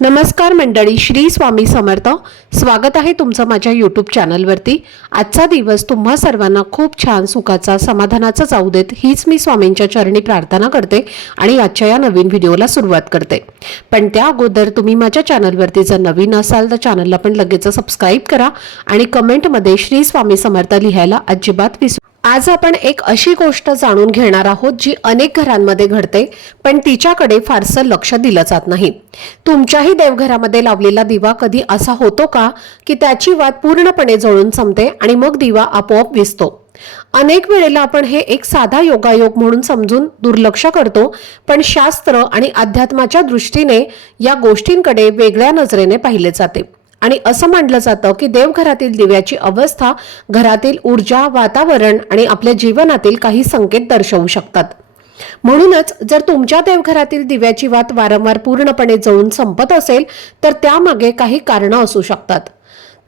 नमस्कार मंडळी, श्री स्वामी समर्थ. स्वागत आहे तुमचं माझ्या यूट्यूब चॅनलवरती. आजचा दिवस तुम्हा सर्वांना खूप छान, सुखाचा, समाधानाचा जाऊ देत, हीच मी स्वामींच्या चरणी प्रार्थना करते आणि आजच्या या नवीन व्हिडिओला सुरुवात करते. पण त्या अगोदर तुम्ही माझ्या चॅनलवरती जर नवीन असाल तर चॅनलला पण लगेच सबस्क्राईब करा आणि कमेंटमध्ये श्री स्वामी समर्थ लिहायला अजिबात विसरू. आज आपण एक अशी गोष्ट जाणून घेणार आहोत जी अनेक घरांमध्ये घडते, पण तिच्याकडे फारसं लक्ष दिलं जात नाही. तुमच्याही देवघरामध्ये लावलेला दिवा कधी असा होतो का की त्याची वात पूर्णपणे जळून संपते आणि मग दिवा आपोआप विझतो? अनेक वेळेला आपण हे एक साधा योगायोग म्हणून समजून दुर्लक्ष करतो, पण शास्त्र आणि अध्यात्माच्या दृष्टीने या गोष्टींकडे वेगळ्या नजरेने पाहिले जाते. आणि असं मानलं जातं की देवघरातील दिव्याची अवस्था घरातील ऊर्जा, वातावरण आणि आपल्या जीवनातील काही संकेत दर्शवू शकतात. म्हणूनच जर तुमच्या देवघरातील दिव्याची वात वारंवार पूर्णपणे जळून संपत असेल तर त्यामागे काही कारणं असू शकतात.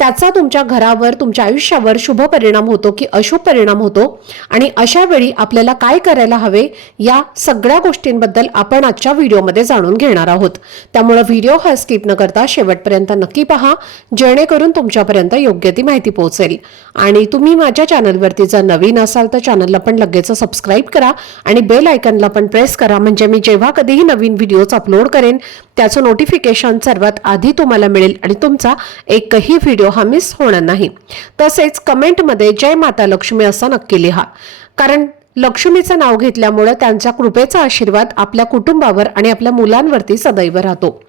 त्याचा तुमच्या घरावर, तुमच्या आयुष्यावर शुभ परिणाम होतो की अशुभ परिणाम होतो, आणि अशा वेळी आपल्याला काय करायला हवे या सगळ्या गोष्टींबद्दल आपण आजच्या व्हिडिओमध्ये जाणून घेणार आहोत. त्यामुळे व्हिडिओ हा स्किप न करता शेवटपर्यंत नक्की पहा, जेणेकरून तुमच्यापर्यंत योग्य ती माहिती पोहोचेल. आणि तुम्ही माझ्या चॅनलवरती जर नवीन असाल तर चॅनलला पण लगेच सबस्क्राईब करा आणि बेल आयकॉनला पण प्रेस करा, म्हणजे मी जेव्हा कधीही नवीन व्हिडिओज अपलोड करेन त्याचं नोटिफिकेशन सर्वात आधी तुम्हाला मिळेल आणि तुमचा एकही व्हिडिओ हा मिस होणार नाही. तसेच कमेंटमध्ये जय माता लक्ष्मी असं नक्की लिहा, कारण लक्ष्मीचं नाव घेतल्यामुळे त्यांच्या कृपेचा आशीर्वाद आपल्या कुटुंबावर आणि आपल्या मुलांवरती सदैव राहतो.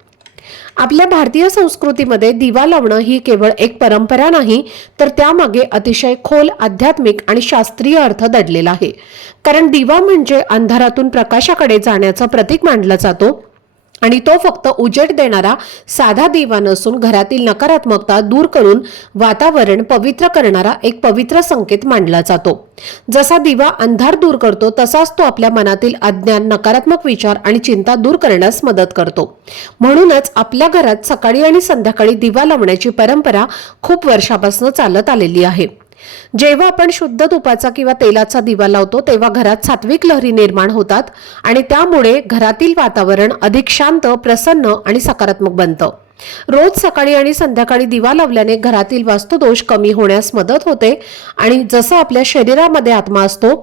आपल्या भारतीय संस्कृतीमध्ये दिवा लावणं ही केवळ एक परंपरा नाही, तर त्यामागे अतिशय खोल आध्यात्मिक आणि शास्त्रीय अर्थ दडलेला आहे. कारण दिवा म्हणजे अंधारातून प्रकाशाकडे जाण्याचं प्रतीक मानला जातो आणि तो फक्त उजेड देणारा साधा दिवा नसून घरातील नकारात्मकता दूर करून वातावरण पवित्र करणारा एक पवित्र संकेत मानला जातो. जसा दिवा अंधार दूर करतो तसाच तो आपल्या मनातील अज्ञान, नकारात्मक विचार आणि चिंता दूर करण्यास मदत करतो. म्हणूनच आपल्या घरात सकाळी आणि संध्याकाळी दिवा लावण्याची परंपरा खूप वर्षापासून चालत आलेली आहे. जेव्हा आपण शुद्ध तुपाचा किंवा तेलाचा दिवा लावतो तेव्हा घरात सात्विक लहरी निर्माण होतात आणि त्यामुळे घरातील वातावरण अधिक शांत, प्रसन्न आणि सकारात्मक बनतं. रोज सकाळी आणि संध्याकाळी दिवा लावल्याने घरातील वास्तुदोष कमी होण्यास मदत होते आणि जसं आपल्या शरीरामध्ये आत्मा असतो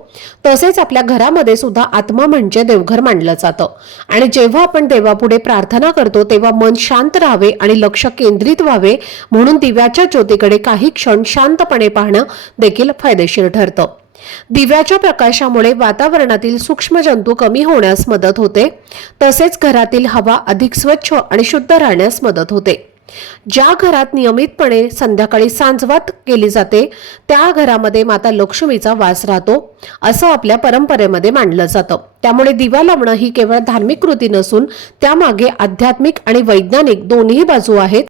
तसेच आपल्या घरामध्ये सुद्धा आत्मा म्हणजे देवघर मानलं जातं. आणि जेव्हा आपण देवापुढे प्रार्थना करतो तेव्हा मन शांत राहावे आणि लक्ष केंद्रित व्हावे, म्हणून दिव्याच्या ज्योतीकडे काही क्षण शांतपणे पाहणं देखील फायदेशीर ठरतं. दिव्याच्या प्रकाशामुळे वातावरणातील सूक्ष्म जंतू कमी होण्यास मदत होते, तसेच घरातील हवा अधिक स्वच्छ आणि शुद्ध राहण्यास मदत होते. ज्या घरात नियमितपणे संध्याकाळी सांजवात केली जाते त्या घरामध्ये माता लक्ष्मीचा वास राहतो असं आपल्या परंपरेमध्ये मानलं जातं. त्यामुळे दिवा लावणं ही केवळ धार्मिक कृती नसून त्यामागे आध्यात्मिक आणि वैज्ञानिक दोन्ही बाजू आहेत.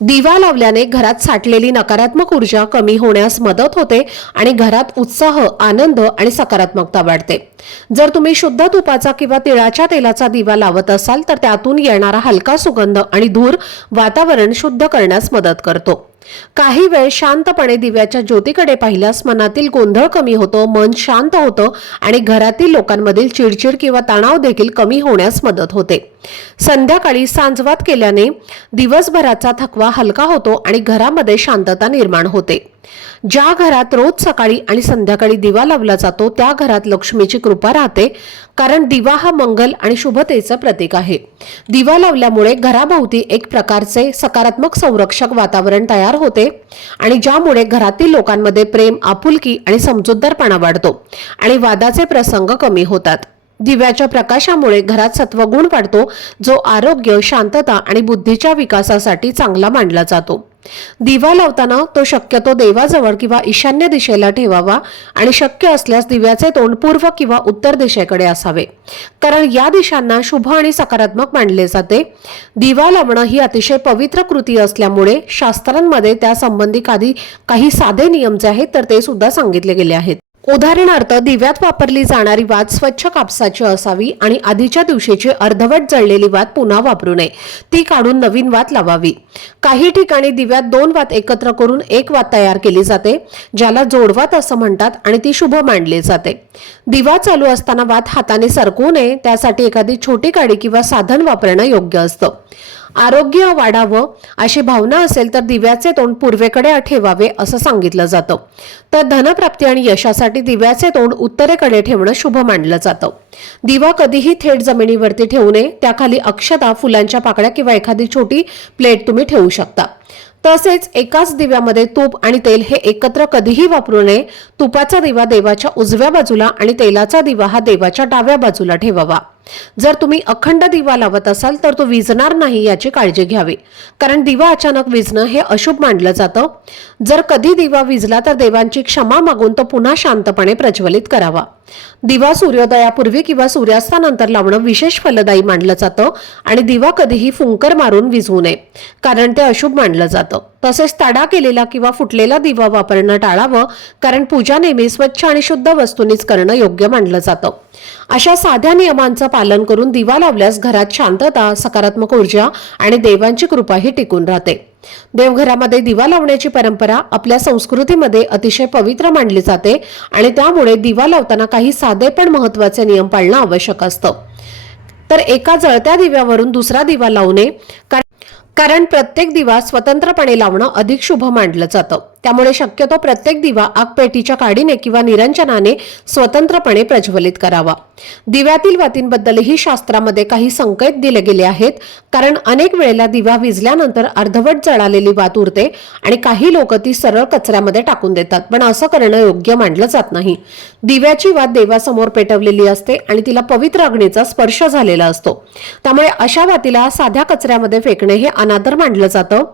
दिवा लावल्याने घरात साठलेली नकारात्मक ऊर्जा कमी होण्यास मदत होते आणि घरात उत्साह, आनंद आणि सकारात्मकता वाढते. जर तुम्ही शुद्ध तुपाचा किंवा तिळाच्या तेलाचा दिवा लावत असाल तर त्यातून येणारा हलका सुगंध आणि धूर वातावरण शुद्ध करण्यास मदत करतो. काही वेळ शांतपणे दिव्याच्या ज्योतीकडे पाहिल्यास मनातील गोंधळ कमी होतो, मन शांत होतं आणि घरातील लोकांमधील चिडचिड किंवा तणाव देखील कमी होण्यास मदत होते. संध्याकाळी सांजवात केल्याने दिवसभराचा थकवा हलका होतो आणि घरामध्ये शांतता निर्माण होते. ज्या घरात रोज सकाळी आणि संध्याकाळी दिवा लावला जातो त्या घरात लक्ष्मीची कृपा राहते, कारण दिवा हा मंगल आणि शुभतेचं प्रतीक आहे. दिवा लावल्यामुळे घराभोवती एक प्रकारचे सकारात्मक संरक्षक वातावरण तयार होते आणि ज्यामुळे घरातील लोकांमध्ये प्रेम, आपुलकी आणि समजूतदारपणा वाढतो आणि वादाचे प्रसंग कमी होतात. दिव्याच्या प्रकाशामुळे घरात सत्वगुण वाढतो, जो आरोग्य, शांतता आणि बुद्धीच्या विकासासाठी चांगला मानला जातो. दिवा लावताना तो शक्यतो देवाजवळ किंवा ईशान्य दिशेला ठेवावा आणि शक्य असल्यास दिव्याचे तोंड पूर्व किंवा उत्तर दिशेकडे असावे, कारण या दिशांना शुभ आणि सकारात्मक मानले जाते. दिवा लावणं ही अतिशय पवित्र कृती असल्यामुळे शास्त्रांमध्ये त्या संबंधी काही साधे नियम जे आहेत तर ते सुद्धा सांगितले गेले आहेत. उदाहरणार्थ, दिव्यात वापरली जाणारी वात स्वच्छ कापसाची असावी आणि आधीच्या दिवशीची अर्धवट जळलेली वात पुन्हा वापरू नये, ती काढून नवीन वात लावावी. काही ठिकाणी दिव्यात 2 वात एकत्र करून एक वात तयार केली जाते, ज्याला जोडवात असं म्हणतात आणि ती शुभ मानली जाते. दिवा चालू असताना वात हाताने सरकवू नये, त्यासाठी एखादी छोटी काडी किंवा साधन वापरणं योग्य असतं. आरोग्य वाढावं अशी भावना असेल तर दिव्याचे तोंड पूर्वेकडे ठेवावे असं सांगितलं जातं. तर धनप्राप्ती आणि यशासाठी दिव्याचे तोंड उत्तरेकडे ठेवणं शुभ मानलं जातं. दिवा कधीही थेट जमिनीवरती ठेवू नये. त्याखाली अक्षता, फुलांच्या पाकळ्या किंवा एखादी छोटी प्लेट तुम्ही ठेवू शकता. तसेच एकाच दिव्यामध्ये तूप आणि तेल हे एकत्र कधीही वापरू नये. तुपाचा दिवा देवाच्या उजव्या बाजूला आणि तेलाचा दिवा हा देवाच्या डाव्या बाजूला ठेवावा. जर तुम्ही अखंड दिवा लावत असाल तर तो विझणार नाही याची काळजी घ्यावी, कारण दिवा अचानक विझणं हे अशुभ मानलं जातं. जर कधी दिवा विझला तर देवांची क्षमा मागून तो पुन्हा शांतपणे प्रज्वलित करावा. दिवा सूर्योदयापूर्वी किंवा सूर्यास्तानंतर लावणं विशेष फलदायी मानलं जातं आणि दिवा कधीही फुंकर मारून विझवू नये, कारण ते अशुभ मानलं जातं. तसेच तडा केलेला किंवा फुटलेला दिवा वापरणं टाळावं, कारण पूजा नेहमी स्वच्छ आणि शुद्ध वस्तूंनीच करणं योग्य मानलं जातं. अशा साध्या नियमांचं पालन करून दिवा लावल्यास घरात शांतता, सकारात्मक ऊर्जा आणि देवांची कृपाही टिकून राहते. देवघरामध्ये दिवा लावण्याची परंपरा आपल्या संस्कृतीमध्ये अतिशय पवित्र मानली जाते आणि त्यामुळे दिवा लावताना काही साधे पण महत्त्वाचे नियम पाळणं आवश्यक असतं. तर एका जळत्या दिव्यावरून दुसरा दिवा लावू नये, कारण प्रत्येक दिवा स्वतंत्रपणे लावणं अधिक शुभ मानलं जातं. त्यामुळे शक्यतो प्रत्येक दिवा आगपेटीच्या काडीने किंवा निरंजनाने स्वतंत्रपणे प्रज्वलित करावा. दिव्यातील वातींबद्दलही शास्त्रामध्ये काही संकेत दिले गेले आहेत, कारण अनेक वेळेला दिवा विझल्यानंतर अर्धवट जळालेली वात उरते आणि काही लोक ती सरळ कचऱ्यामध्ये टाकून देतात, पण असं करणं योग्य मानलं जात नाही. दिव्याची वात देवासमोर पेटवलेली असते आणि तिला पवित्र अग्नीचा स्पर्श झालेला असतो. त्यामुळे अशा वातीला साध्या कचऱ्यामध्ये फेकणे हे अनादर मानलं जातं.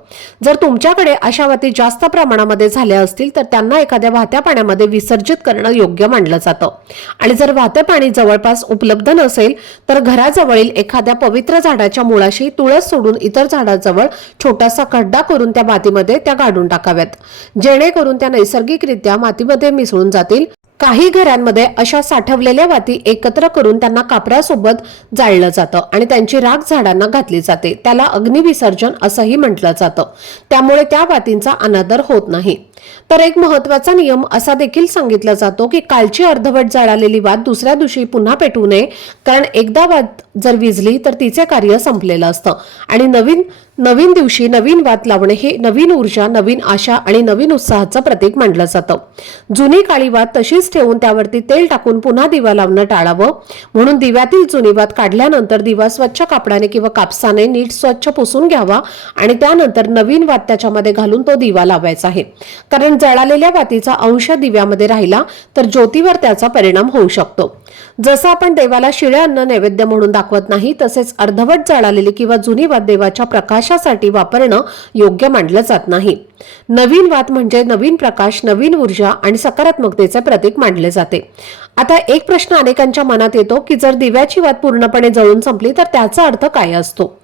जर तुमच्याकडे अशा वाती जास्त प्रमाणामध्ये झाल्या असतील तर त्यांना एखाद्या वाहत्या पाण्यामध्ये विसर्जित करणं योग्य मानलं जातं. आणि जर वाहते पाणी जवळपास उपलब्ध नसेल तर घराजवळील एखाद्या पवित्र झाडाच्या मुळाशी तुळस सोडून इतर झाडाजवळ छोटासा खड्डा करून त्या मातीमध्ये त्या गाडून टाकाव्यात, जेणेकरून त्या नैसर्गिकरित्या मातीमध्ये मिसळून जातील. काही घरांमध्ये अशा साठवलेल्या वाती एकत्र करून त्यांना कापरासोबत जाळलं जातं आणि त्यांची राख झाडांना घातली जाते. त्याला अग्निविसर्जन असंही म्हटलं जातं. त्यामुळे त्या वातींचा अनादर होत नाही. तर एक महत्त्वाचा नियम असा देखील सांगितला जातो की कालची अर्धवट जळालेली वात दुसऱ्या दिवशी पुन्हा पेटवू नये, कारण एकदा वात जर विझली तर तिचे कार्य संपलेलं असतं आणि नवीन दिवशी नवीन वात लावणे हे नवीन ऊर्जा, नवीन आशा आणि नवीन उत्साहाचं प्रतीक मानलं जातं. जुनी काळी वात तशीच ठेवून त्यावरती तेल टाकून पुन्हा दिवा लावणं टाळावं. म्हणून दिव्यातील जुनी वात काढल्यानंतर दिवा स्वच्छ कापडाने किंवा कापसाने नीट स्वच्छ पुसून घ्यावा आणि त्यानंतर नवीन वात त्याच्यामध्ये घालून तो दिवा लावायचा आहे, कारण जळालेल्या वातीचा अंश दिव्यामध्ये राहिला तर ज्योतीवर त्याचा परिणाम होऊ शकतो. जसं आपण देवाला शिळे अन्न नैवेद्य म्हणून दाखवत नाही, तसेच अर्धवट जळालेली किंवा जुनी वात देवाच्या प्रकाशासाठी वापरणं योग्य मानलं जात नाही. नवीन वात म्हणजे नवीन प्रकाश, नवीन ऊर्जा आणि सकारात्मकतेचे प्रतीक मानले जाते. आता एक प्रश्न अनेकांच्या मनात येतो की जर दिव्याची वात पूर्णपणे जळून संपली तर त्याचा अर्थ काय असतो?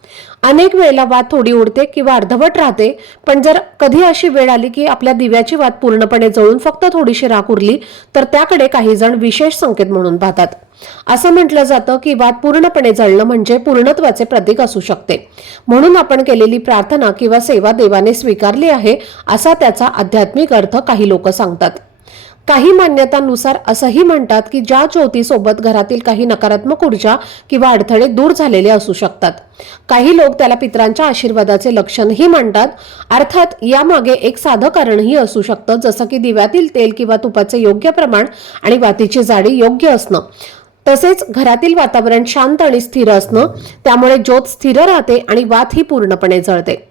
अनेक वेळेला वात थोडी उडते किंवा अर्धवट राहते, पण जर कधी अशी वेळ आली की आपल्या दिव्याची वात पूर्णपणे जळून फक्त थोडीशी राख उरली तर त्याकडे काही जण विशेष संकेत म्हणून पाहतात. असं म्हटलं जातं की वात पूर्णपणे जळणं म्हणजे पूर्णत्वाचे प्रतीक असू शकते. म्हणून आपण केलेली प्रार्थना किंवा सेवा देवाने स्वीकारली आहे असा त्याचा आध्यात्मिक अर्थ काही लोक सांगतात. काही मान्यतांनुसार असंही म्हणतात की ज्या ज्योतीसोबत घरातील काही नकारात्मक ऊर्जा किंवा अडथळे दूर झालेले असू शकतात. काही लोक त्याला पितरांच्या आशीर्वादाचे लक्षणही म्हणतात. अर्थात यामागे एक साधं कारणही असू शकतं, जसं की दिव्यातील तेल किंवा तुपाचे योग्य प्रमाण आणि वातीची जाडी योग्य असणं. तसेच घरातील वातावरण शांत आणि स्थिर असणं, त्यामुळे ज्योत स्थिर राहते आणि वात ही पूर्णपणे जळते.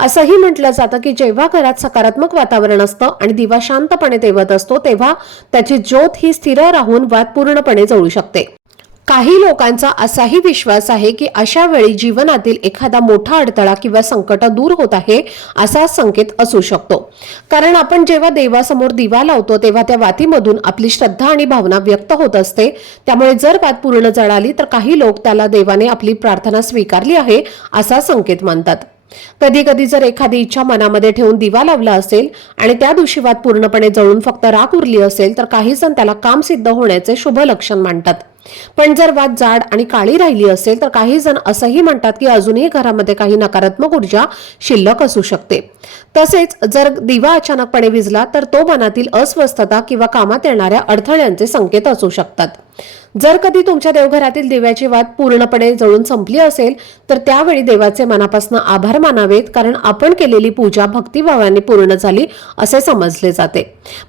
असंही म्हटलं जातं की जेव्हा घरात सकारात्मक वातावरण असतं आणि दिवा शांतपणे तेवत असतो तेव्हा त्याची ज्योत ही स्थिर राहून वात पूर्णपणे जळू शकते. काही लोकांचा असाही विश्वास आहे की अशा वेळी जीवनातील एखादा मोठा अडथळा किंवा संकट दूर होत आहे असा संकेत असू शकतो, कारण आपण जेव्हा देवासमोर दिवा लावतो तेव्हा त्या वातीमधून आपली श्रद्धा आणि भावना व्यक्त होत असते. त्यामुळे जर वात पूर्ण जळाली तर काही लोक त्याला देवाने आपली प्रार्थना स्वीकारली आहे असा संकेत मानतात. कधी कधी जर एखादी इच्छा मनामध्ये ठेवून दिवा लावला असेल आणि त्या दिवशी वात पूर्णपणे जळून फक्त राख उरली असेल तर काही जण त्याला काम सिद्ध होण्याचे शुभ लक्षण मानतात. पण जर वात जाड आणि काळी राहिली असेल तर काही जण असंही म्हणतात की अजूनही घरामध्ये काही नकारात्मक ऊर्जा शिल्लक असू शकते। तसेच जर दिवा अचानकपणे विझला तर तो मनातील अस्वस्थता किंवा कामात येणाऱ्या अडथळ्यांचे संकेत असू शकतात। जर कधी तुमच्या देवघरातील दिव्याची वात पूर्णपणे जळून संपली असेल तर त्यावेळी देवाचे मनापासून आभार मानावेत, कारण आपण केलेली पूजा भक्तिभावाने पूर्ण झाली असे समजले जाते।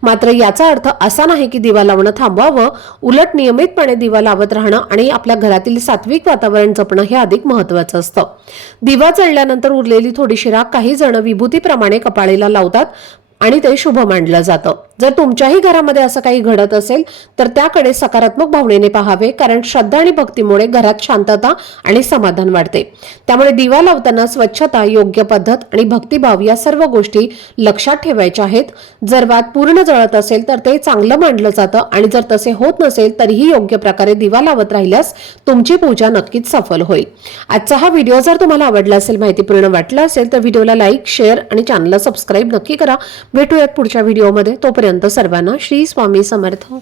मात्र याचा अर्थ असा नाही की दिवा लावणं थांबवावं, उलट नियमितपणे दिवा लावत राहणं आणि आपल्या घरातील सात्विक वातावरण जपणं हे अधिक महत्त्वाचं असतं। दिवा जळल्यानंतर उरलेली थोडीशी राख काही जण विभूतीप्रमाणे कपाळीला लावतात आणि ते शुभ मानलं जातं। जर तुमच्याही घरामध्ये असं काही घडत असेल तर त्याकडे सकारात्मक भावनेने पाहावे, कारण श्रद्धा आणि भक्तीमुळे घरात शांतता आणि समाधान वाढते। त्यामुळे दिवा लावताना स्वच्छता, योग्य पद्धत आणि भक्तिभाव या सर्व गोष्टी लक्षात ठेवायच्या आहेत। जर वात पूर्ण जळत असेल तर ते चांगलं मानलं जातं आणि जर तसे होत नसेल तरीही योग्य प्रकारे दिवा लावत राहिल्यास तुमची पूजा नक्कीच सफल होईल। आजचा हा व्हिडिओ जर तुम्हाला आवडला असेल, माहितीपूर्ण वाटला असेल तर व्हिडिओला लाईक, शेअर आणि चॅनलला सबस्क्राईब नक्की करा। भेटूयात पुढच्या व्हिडिओमध्ये। तोपर्यंत सर्वांना श्री स्वामी समर्थ।